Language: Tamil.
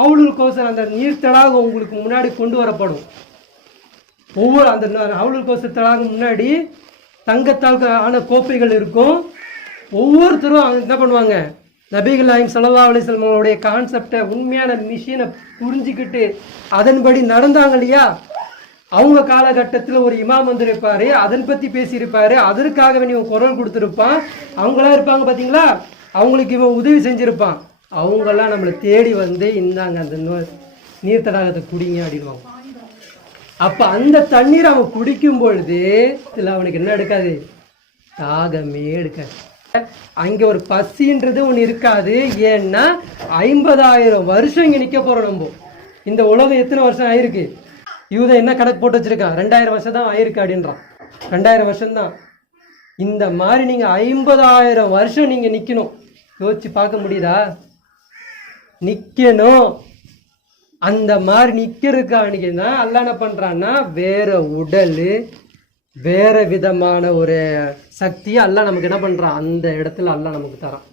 அவளுக்கோசரம் அந்த நீர் தடாகம் உங்களுக்கு முன்னாடி கொண்டு வரப்படும். ஒவ்வொரு அந்த அவளுக்கோச தடாகம் முன்னாடி தங்கத்தால் ஆன கோப்பைகள் இருக்கும். ஒவ்வொருத்தரும் அவங்க என்ன பண்ணுவாங்க? நபிகள் நாயம் சலவா அலிஸ்லாம் அவங்களுடைய கான்செப்டை உண்மையான மிஷினை புரிஞ்சுக்கிட்டு அதன்படி நடந்தாங்க இல்லையா? அவங்க காலகட்டத்தில் ஒரு இமாம் வந்திருப்பாரு அதன் பற்றி பேசியிருப்பாரு அதற்காகவே இவன் குரல் கொடுத்துருப்பான். அவங்களா இருப்பாங்க பார்த்தீங்களா அவங்களுக்கு இவன் உதவி செஞ்சுருப்பான். அவங்களாம் நம்மளை தேடி வந்து இந்தாங்க அந்த நோ- நீர் தடாகத்தை குடிங்க அப்படின்வாங்க அப்ப அந்த தண்ணீர் அவன் குடிக்கும் பொழுது இதுல அவனுக்கு என்ன எடுக்காது? தாகமே எடுக்காது. அங்க ஒரு பசின்றது ஒண்ணு இருக்காது. ஏன்னா ஐம்பதாயிரம் வருஷம் இங்க நிக்க போறோம் நம்ம. இந்த உலகம் எத்தனை வருஷம் ஆயிருக்கு? யூத என்ன கணக்கு போட்டு வச்சிருக்கான் ரெண்டாயிரம் வருஷம் தான் ஆயிருக்கு அப்படின்றான். ரெண்டாயிரம் வருஷம் தான். இந்த மாதிரி நீங்க ஐம்பதாயிரம் வருஷம் நீங்க நிக்கணும். யோசிச்சு பார்க்க முடியுதா? நிக்கணும். அந்த மாதிரி நிக்கிறதுக்காக தான் அல்ல என்ன பண்றான்னா வேற உடல் வேற விதமான ஒரு சக்தியை அல்ல நமக்கு என்ன பண்றான்? அந்த இடத்துல அல்ல நமக்கு தரான்.